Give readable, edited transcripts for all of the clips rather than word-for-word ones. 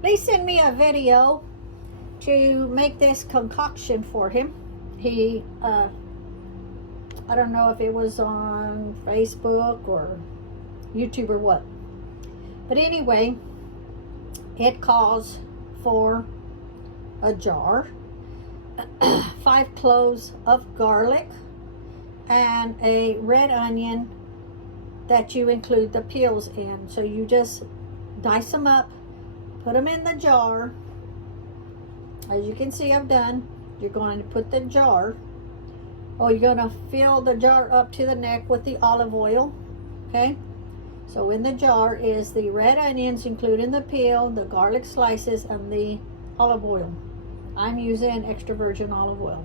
Please send me a video to make this concoction for him. He, I don't know if it was on Facebook or YouTube or what. But anyway, it calls for a jar, 5 cloves of garlic, and a red onion that you include the peels in. So you just dice them up, put them in the jar. As you can see, I've done. You're going to put the jar, you're going to fill the jar up to the neck with the olive oil, okay? So in the jar is the red onions, including the peel, the garlic slices, and the olive oil. I'm using extra virgin olive oil.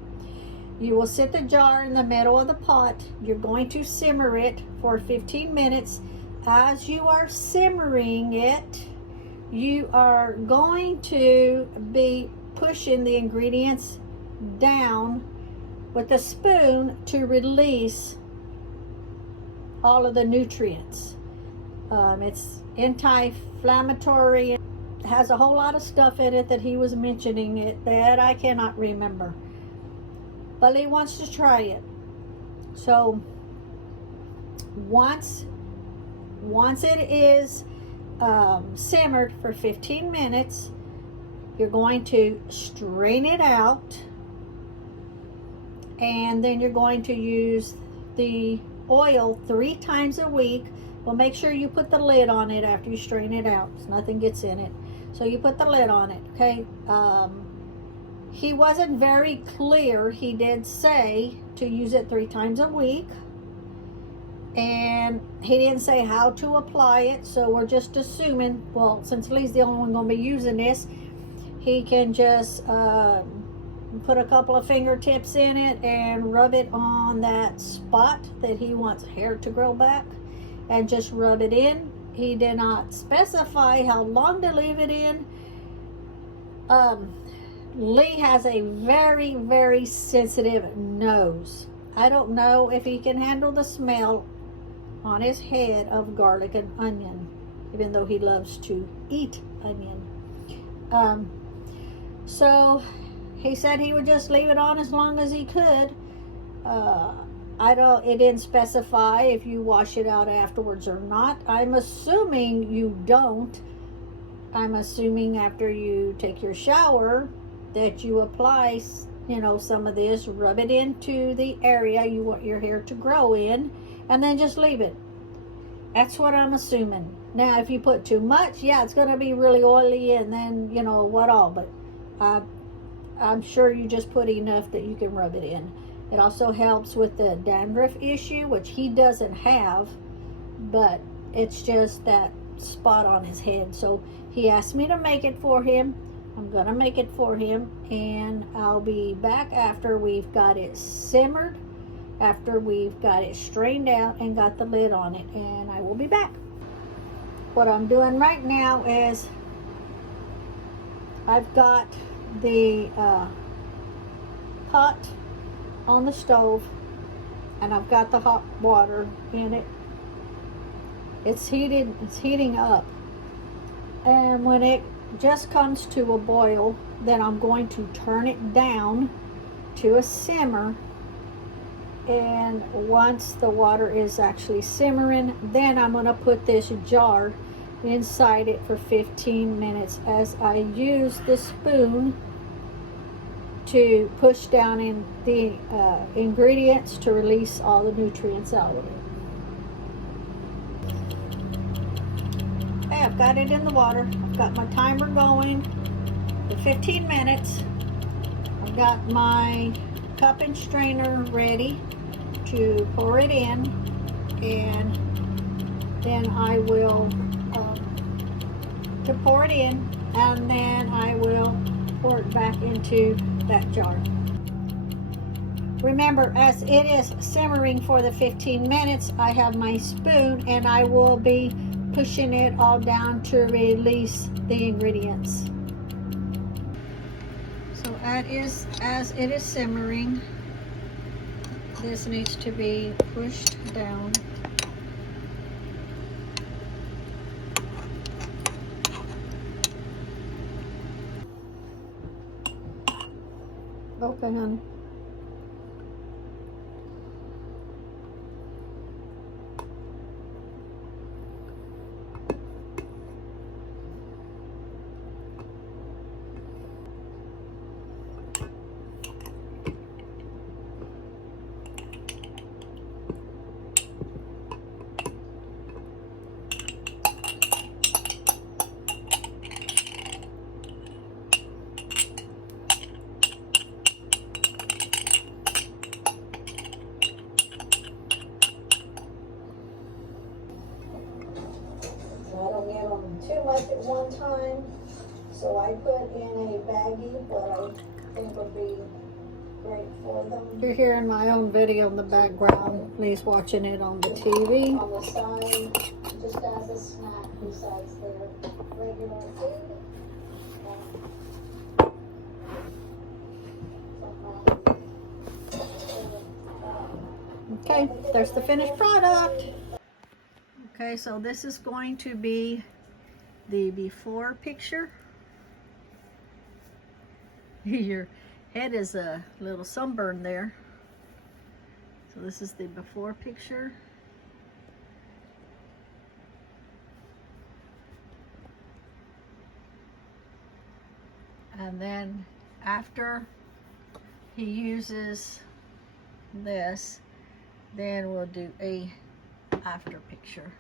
You will sit the jar in the middle of the pot. You're going to simmer it for 15 minutes. As you are simmering it, you are going to be pushing the ingredients down with a spoon to release all of the nutrients. It's anti-inflammatory. It has a whole lot of stuff in it that he was mentioning it that I cannot remember. But he wants to try it. So once it is simmered for 15 minutes, you're going to strain it out, and then you're going to use the oil 3 times a week. Well, make sure you put the lid on it after you strain it out so nothing gets in it. So you put the lid on it, okay? He wasn't very clear. He did say to use it 3 times a week, and he didn't say how to apply it, so we're just assuming, well, since Lee's the only one going to be using this, he can just put a couple of fingertips in it and rub it on that spot that he wants hair to grow back, and just rub it in. He did not specify how long to leave it in. Lee has a very, very sensitive nose. I don't know if he can handle the smell on his head of garlic and onion, even though he loves to eat onion. So he said he would just leave it on as long as he could. It didn't specify if you wash it out afterwards or not. I'm assuming you don't. I'm assuming after you take your shower that you apply, some of this, rub it into the area you want your hair to grow in, and then just leave it. That's what I'm assuming. Now, if you put too much, yeah, it's going to be really oily, and then, what all, but I'm sure you just put enough that you can rub it in. It also helps with the dandruff issue, which he doesn't have, but it's just that spot on his head. So he asked me to make it for him. I'm going to make it for him, and I'll be back after we've got it simmered, after we've got it strained out and got the lid on it, and I will be back. What I'm doing right now is I've got the pot on the stove, and I've got the hot water in it. It's heating up, and when it just comes to a boil, then I'm going to turn it down to a simmer, and once the water is actually simmering, then I'm going to put this jar inside it for 15 minutes as I use the spoon to push down in the ingredients to release all the nutrients out of it. Okay, I've got it in the water. I've got my timer going for 15 minutes. I've got my cup and strainer ready to pour it in, and then I will to pour it in, and then I will pour it back into that jar. Remember, as it is simmering for the 15 minutes, I have my spoon, and I will be pushing it all down to release the ingredients. So as it is simmering, this needs to be pushed down. Okay, honey. I don't give them too much at one time, so I put in a baggie what I think would be great for them. You're hearing my own video in the background. Lee's watching it on the TV. On the side, just as a snack besides their regular food. Okay, there's the finished product. Okay, so this is going to be the before picture. Your head is a little sunburn there. So this is the before picture. And then after he uses this, then we'll do a after picture.